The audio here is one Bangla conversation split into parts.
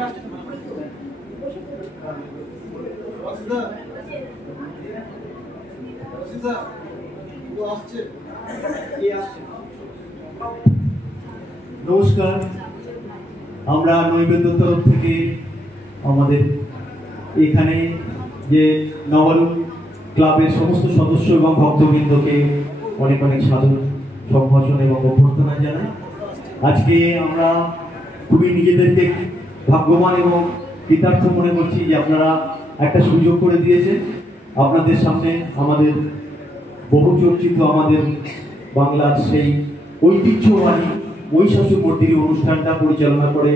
নমস্কার, আমরা নৈবেদ্য তরফ থেকে আমাদের এখানে যে নবারুণ ক্লাবের সমস্ত সদস্য এবং ভক্তবৃন্দকে অনেক অনেক সাধু সম্ভাষণ এবং অভ্যর্থনা জানাই। আজকে আমরা খুবই নিজেদেরকে ভাগ্যবান এবং কৃতার্থ মনে করছি যে আপনারা একটা সুযোগ করে দিয়েছেন। আপনাদের সামনে আমাদের বহু চর্চিত আমাদের বাংলার সেই ঐতিহ্যবাহী মহিষাসুর মর্দিনী অনুষ্ঠানটা পরিচালনা করে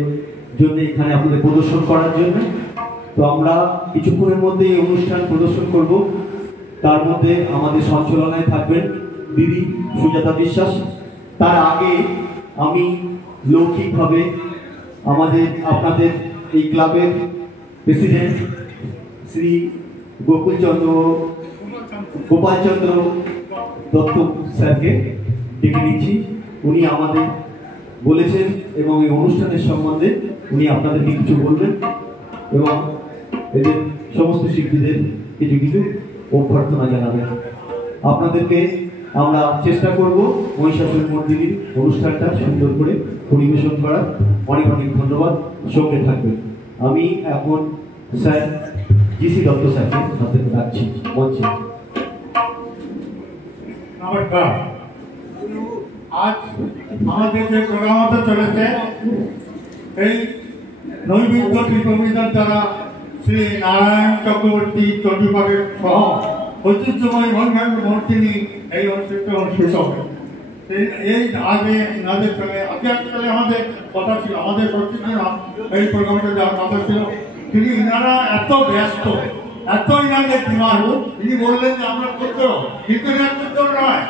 জন্য এখানে আপনাদের প্রদর্শন করার জন্য। তো আমরা কিছুক্ষণের মধ্যে এই অনুষ্ঠান প্রদর্শন করব। তার মধ্যে আমাদের সঞ্চালনায় থাকবেন দিদি সুজাতা বিশ্বাস। তার আগে আমি লৌকিকভাবে আপনাদের এই ক্লাবের প্রেসিডেন্ট শ্রী গোপালচন্দ্র দত্ত স্যারকে ডেকে নিচ্ছি। উনি আমাদের বলেছেন এবং এই অনুষ্ঠানের সম্বন্ধে উনি আপনাদেরকে কিছু বলবেন এবং এদের সমস্ত শিল্পীদের কিছু কিছু অভ্যর্থনা জানাবেন। আপনাদেরকে আমরা চেষ্টা করব মহিষাসুর মর্দিনীর অনুষ্ঠানটা সুন্দর করে পরিবেশন করার। অনেক অনেক ধন্যবাদ, সঙ্গে থাকবেন। আমি এখন স্যার জিসি দত্ত স্যারকে হাতে রাখছি মঞ্চে। নমস্কার। আজ আমাদের যে প্রোগ্রাম হতে চলেছে এই নৈবেদ্য শিল্পবিদ্যার দ্বারা শ্রী নারায়ণ চক্রবর্তী চণ্ডীপাঠের সহ ঐতিহ্যময় মূর্তিনি এই অনুষ্ঠিত হবে। এই আগে এনাদের সঙ্গে আসলে আমাদের কথা ছিল, আমাদের এই প্রোগ্রামটা যাওয়ার কথা ছিল, তিনি এনারা এত ব্যস্ত, এত এনাদের ডিমান্ড, তিনি বললেন যে আমরা করতে হবে, কিন্তু এনার করতে নয়।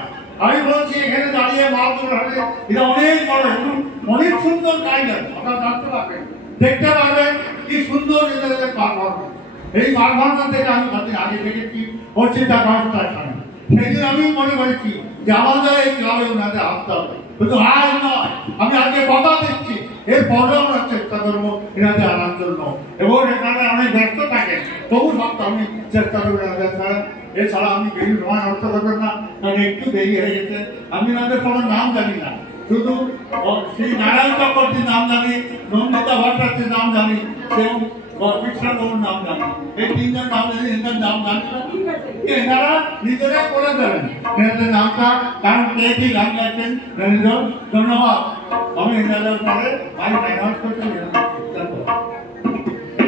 আমি বলছি এখানে দাঁড়িয়ে মালদুর হলে এটা অনেক বড়, অনেক সুন্দর জায়গা। আপনারা জানতে পারবেন, দেখতে পারবেন কি সুন্দর এদের পারফরমেন্স। এই পারফরমেন্স থেকে আমি কদিন আগে দেখেছি হচ্ছে তার এখানে। সেদিন আমি মনে করেছি যে আমাদের এই ক্লাবে ওনাদের আসতে হবে, কিন্তু আজ নয়। আমি আজকে কথা দিচ্ছি, এরপরেও আমরা চেষ্টা করবো এনাদের আনার জন্য, এবং এখানে অনেক ব্যস্ত থাকেন, তবু সব আমি চেষ্টা করবো এনাদের ছাড়া। এছাড়া আমি বেশি সময় নষ্ট করবেন না, কারণ একটু দেরি হয়ে গেছে। আমি এনাদের সবার নাম জানি না, শুধু শ্রী নারায়ণ চক্রবর্তীর নাম জানি, নন্দিতা ভট্টাচার্যের নাম জানি এবং বিশ্ববাবুর নাম জানি। এই তিনজন নাম জানি, এদের নাম জানি না। এনারা নিজেরাই বলে দেবেন এনাদের নামটা, কারণ কে কি গান গাইছেন। ধন্যবাদ। আমি এনাদের পরে অ্যানাউন্স করতে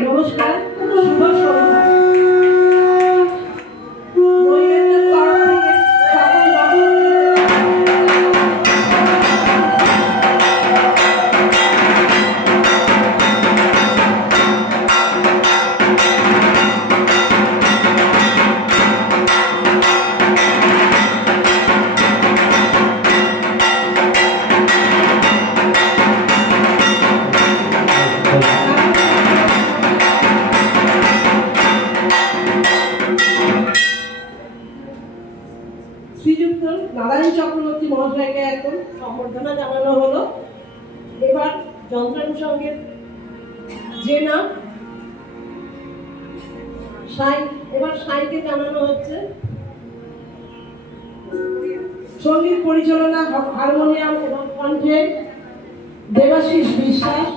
নমস্কার, শুভ সন্ধ্যা। শ্রীযুক্ত নারায়ণ চক্রবর্তী মহাশয়কে এখন সম্বর্ধনা জানানো হলো। এবার যন্ত্রানুষঙ্গের যে নাম এবার সাইকে জানানো হচ্ছে। সঙ্গীত পরিচালনা হারমোনিয়াম এবং কণ্ঠে দেবাশিস বিশ্বাস,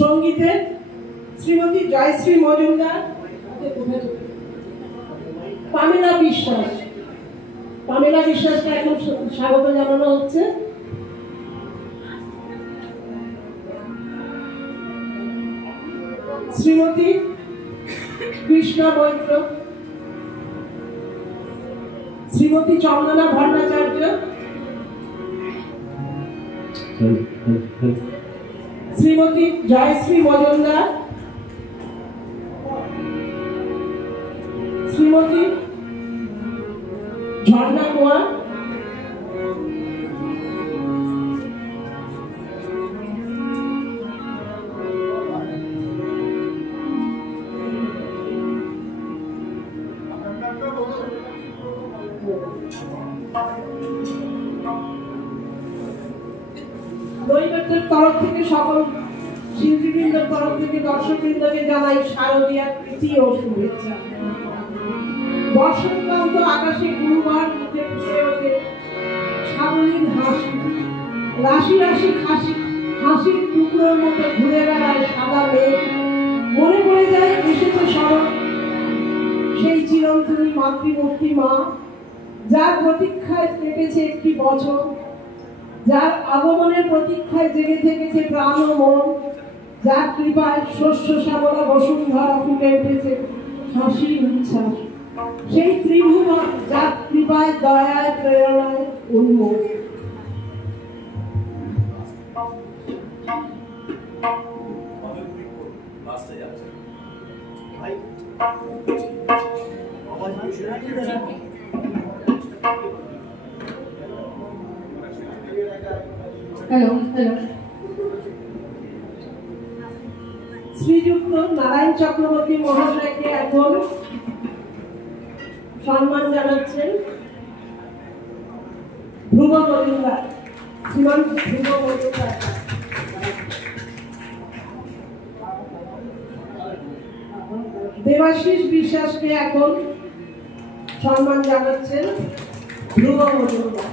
সঙ্গীতে শ্রীমতী জয়শ্রী মজুমদার, পামেলা বিশ্বাসকে এখন স্বাগত জানানো হচ্ছে। শ্রীমতী কৃষ্ণা মৈত্র, শ্রীমতী চন্দনা ভট্টাচার্য, শ্রীমতী জয়শ্রী মজুমদার, শ্রীমতী ঝর্ণা কুমার, নৈবেদ্যের তরফ থেকে সকল শিল্পীবৃন্দের তরফ থেকে দর্শকবৃন্দকে জানাই শারদীয়ার প্রীতি ও শুভেচ্ছা। বসন্তকান্ত আকাশে গুরুবার মুখে ফুটে ওঠে সাবলীল হাসি, রাশি রাশি হাসির টুকরোর মতো ঘুরে বেড়ায় সাদা মেঘ। মনে পড়ে যায় এসেছে স্মরণ সেই চিরন্তনী মাতৃমূর্তি মা, যার প্রতীক্ষায় কেটেছে একটি বছর, যার আগমনের প্রতীক্ষায় জেগে থেকেছে প্রাণ ও মন, যার কৃপায় শস্য শ্যামলা বসুন্ধরা ফুটে উঠেছে হাসির উচ্ছ্বাস। সেই ত্রিভুবন যার কৃপায় দয়ায় প্রেরণায় উন্মোখ। হ্যালো হ্যালো শ্রীযুক্ত নারায়ণ চক্রবর্তী মহাশয়কে এখন সম্মান জানাচ্ছেন ধ্রুব মজুমদার, শ্রীমান ধ্রুব মজুমদার। দেবাশিস বিশ্বাসকে এখন সম্মান জানাচ্ছেন ধ্রুব মজুমদার।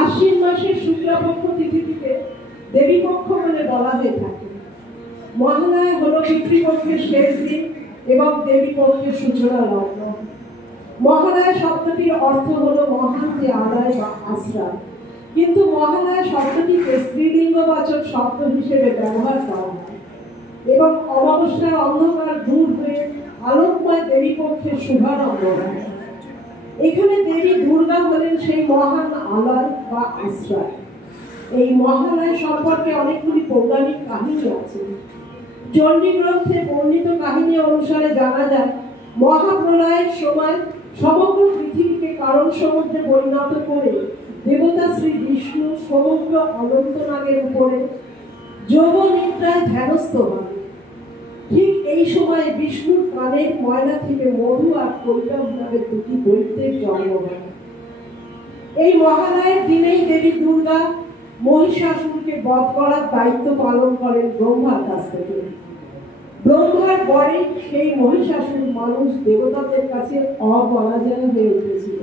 আশ্বিন মাসের শুক্লপক্ষ তিথিটিকে দেবীপক্ষ বলে বলা হয়ে থাকে। মহালয়া হলো পিতৃপক্ষের শেষ দিন এবং দেবীপক্ষের সূচনা লগ্ন। মহালয়া শব্দটির অর্থ হলো মহান যে আদায় বা আশ্রয়, কিন্তু মহালয়া শব্দটিকে স্ত্রীলিঙ্গবাচক শব্দ হিসেবে ব্যবহার করা হয় এবং অমাবস্যার অন্ধকার দূর হয়ে আলোকময় দেবীপক্ষের শুভারম্ভ হয়। এখানে দেবী দুর্গা হলেন সেই মহান আলয় বা আশ্রয়। এই মহালয় সম্পর্কে অনেকগুলি পৌরাণিক কাহিনী আছে। চণ্ডী গ্রন্থে বর্ণিত কাহিনী অনুসারে জানা যায়, মহাপ্রলয়ের সময় সমগ্র পৃথিবীকে কারণ সমুদ্রে পরিণত করে দেবতা শ্রী বিষ্ণু সমগ্র অনন্তনাগের উপরে যোগ নিদ্রায় ধ্যানস্থ হন। ঠিক এই সময় বিষ্ণুর কানের ময়লা থেকে মধু আর কৈলাস নামের দুটি দৈত্যের জন্ম হয়। এই মহালয়ের দিনেই দেবী দুর্গা মহিষাসুরকে বধ করার দায়িত্ব পালন করেন ব্রহ্মার কাছ থেকে। ব্রহ্মার পরে সেই মহিষাসুর মানুষ দেবতাদের কাছে অপরাজয় হয়ে উঠেছিল।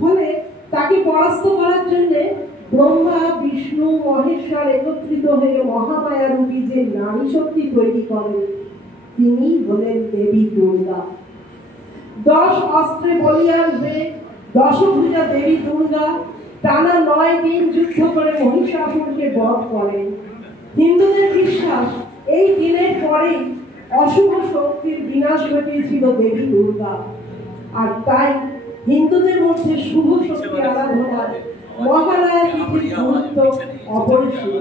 ফলে তাকে পরাস্ত করার জন্য ব্রহ্মা, বিষ্ণু, মহেশ্বর একত্রিত হয়ে মহামায়া রূপী যে নারী শক্তি তৈরি করেন, তিনি হলেন দেবী দুর্গা। 10 অস্ত্রে বলিয়ান হয়ে দশভুজা দেবী দুর্গা টানা 9 দিন যুদ্ধ করে মহিষাসুরকে বধ করেন। হিন্দুদের বিশ্বাস, এই দিনের পরেই অশুভ শক্তির বিনাশ ঘটিয়েছিল দেবী দুর্গা। আর তাই হিন্দুদের মধ্যে শুভ শক্তি আরাধনার মহালয়া তিথির গুরুত্ব অপরিসীম।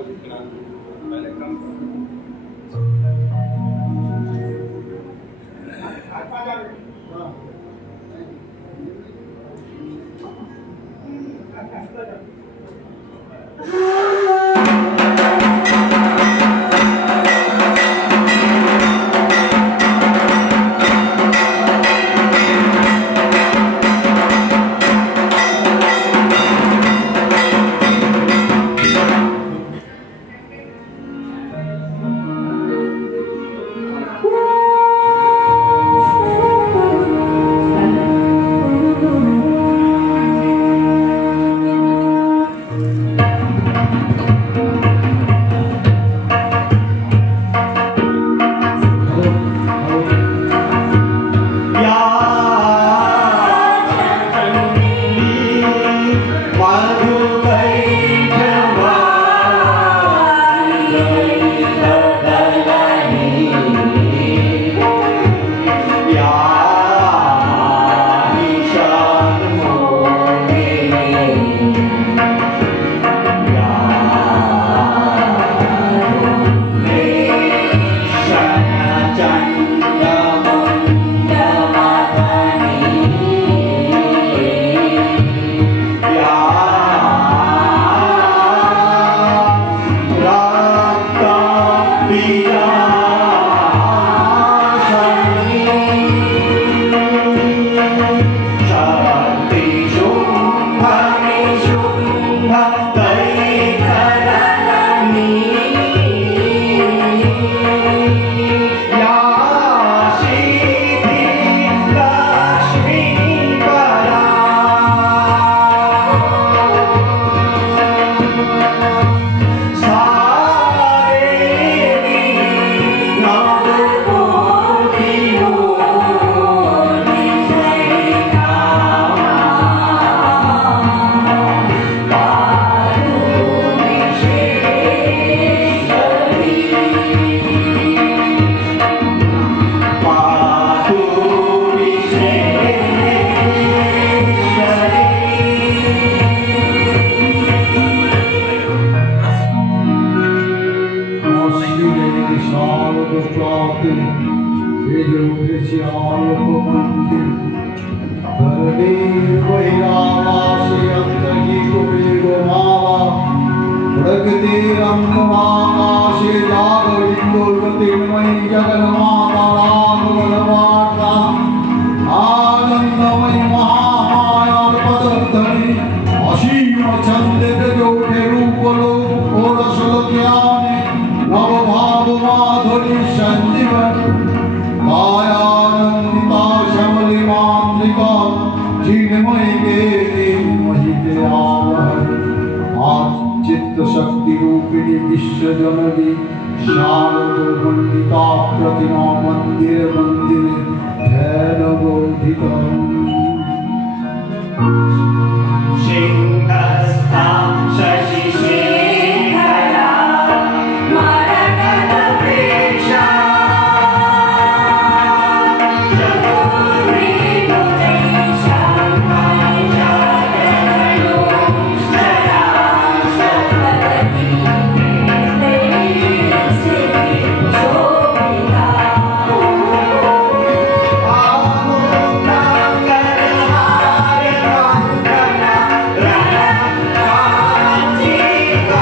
শারদ প্রাতে বেজে উঠেছে আলোকমন্দির ধরণীর বহিরাকাশে অন্তর্গীত বেগমালা প্রকৃতির অঙ্গমাকাশে জাগরিন্দুর্গতির্ময়ী জগন্মাতা রাগবলবার্তা आनंदमयी महामायार पदध्वनि असीम छंदे जोठे रूपलोक और रसलोक्याने नव भाव माधुरी संजीवन कायानंदिता श्यामली मातृका चिन्मयी के मोहिते आवहन आज चित्त शक्ति रूपिणी विश्व जननी शारद मंडिता प्रतिमा मंदिर मंदिरे ध्यानबोधितम् सिंहस्था शशिशेखरा मरकतप्रेक्षा Jai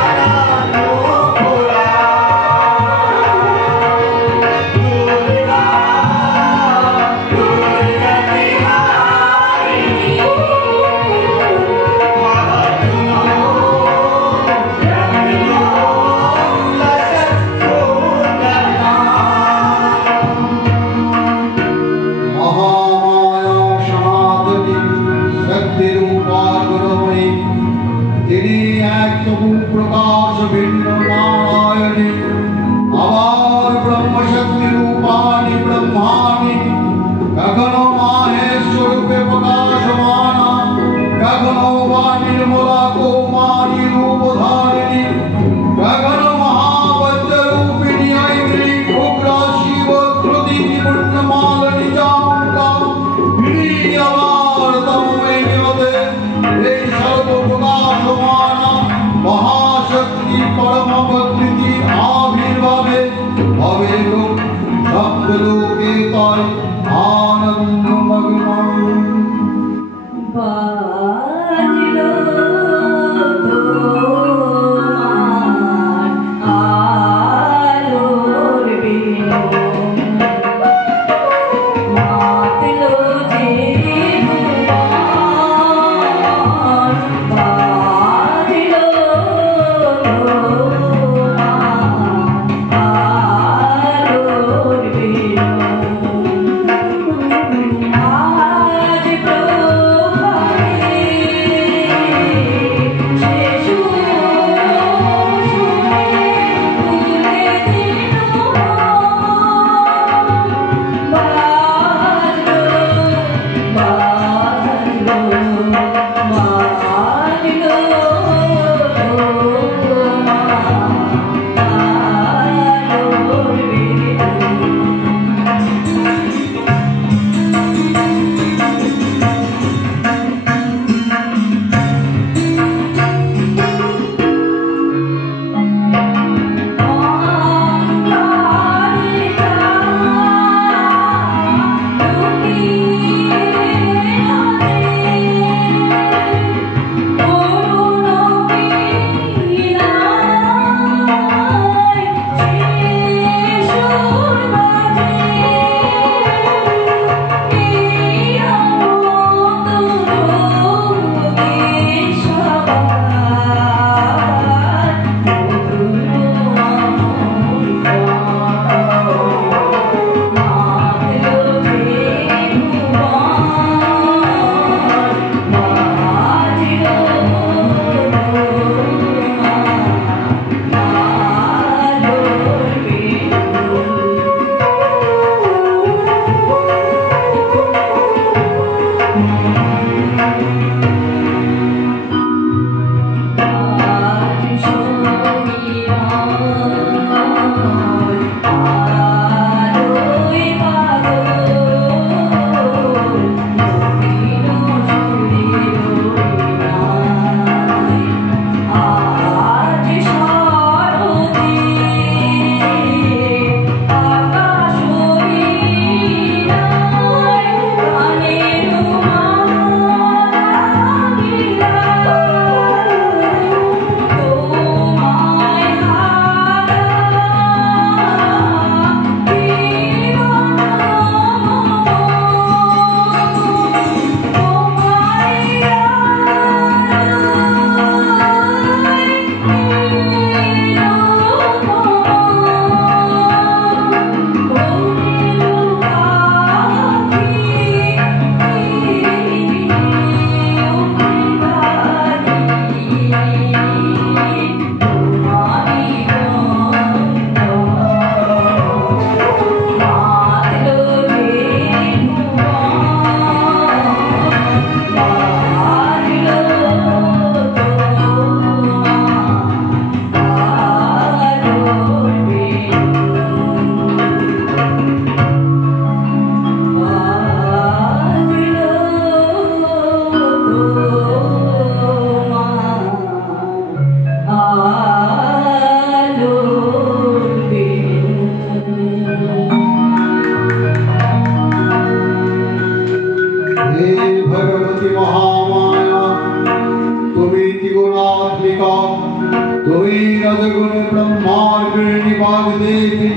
वाग्देवी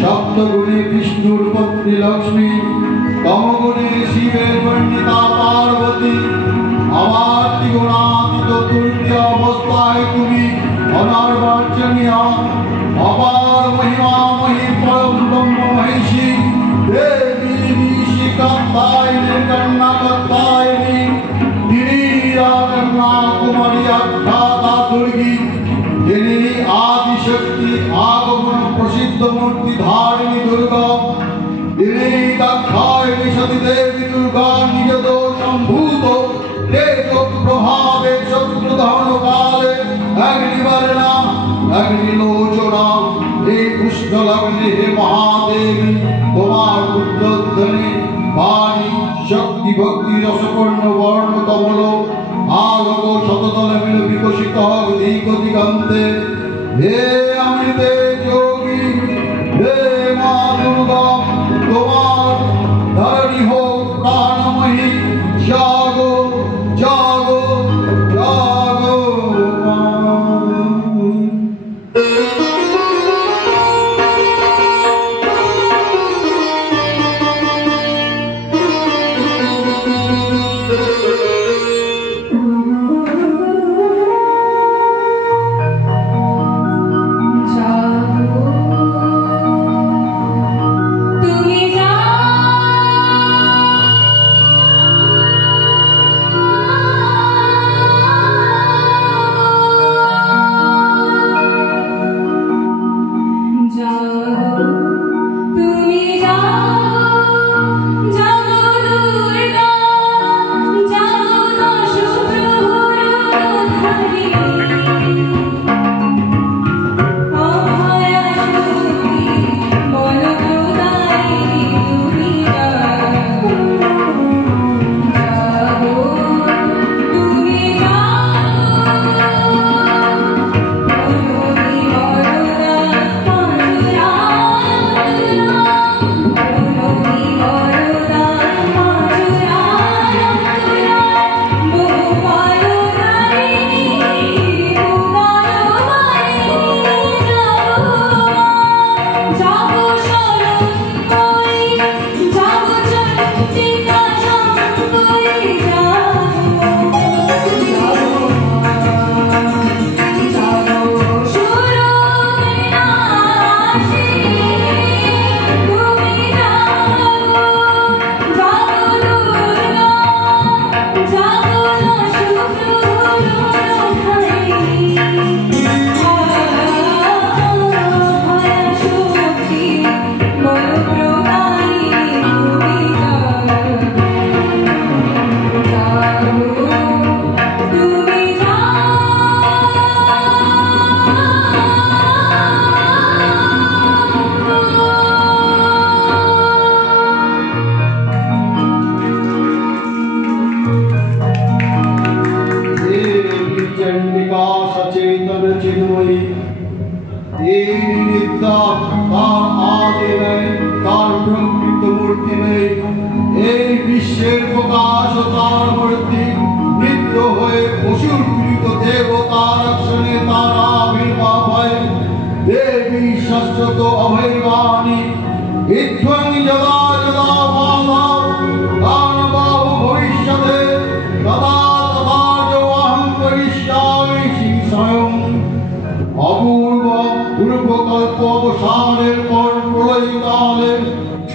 सप्तगुणे विष्णुर पत्नी लक्ष्मी तमगुणे शिवेर वर्णिता पार्वती আমার ত্রিগুণাতীত তৃতীয় অবস্থায় তুমি অনার্বাচনীয় অপার মহিমাময়ী পরম ব্রহ্ম মহিষী দেবী ঋষিকাত্তায়িনী কন্যাকাত্তায়িনী गिरिराकन्या कुमारी अख्याता दुर्गी যিনি आदिशक्ति आगमन प्रसिद्ध मूर्ति धारिणी दुर्गा যিনি दाक्षायणी सती देवी दुर्गा निज संभूत तेज प्रभावे शत्रुधन काले अग्निवर्णा अग्निलोचना हे कृष्ण लग्ने हे महादेवी तुम्हार पुत्रध्वनि वाणी शक्ति भक्ति रसपूर्ण वर्ण कमल आलोक शततल मिल विकसित दिक दिगंते हे अमृते योगी हे मां दुर्गा तुम्हार धरणी हो प्राणमयी जागो जागो जागो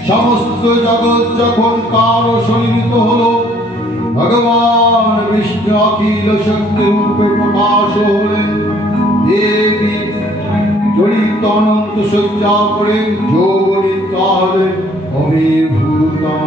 समस्त जगत जखन कारो सन्निहित हलो भगवान विष्णु अखिल शक्ति रूपे प्रकाश हलेन देवी जड़ित अनंत सज्जा करे जोगनित हलेन अमीभूता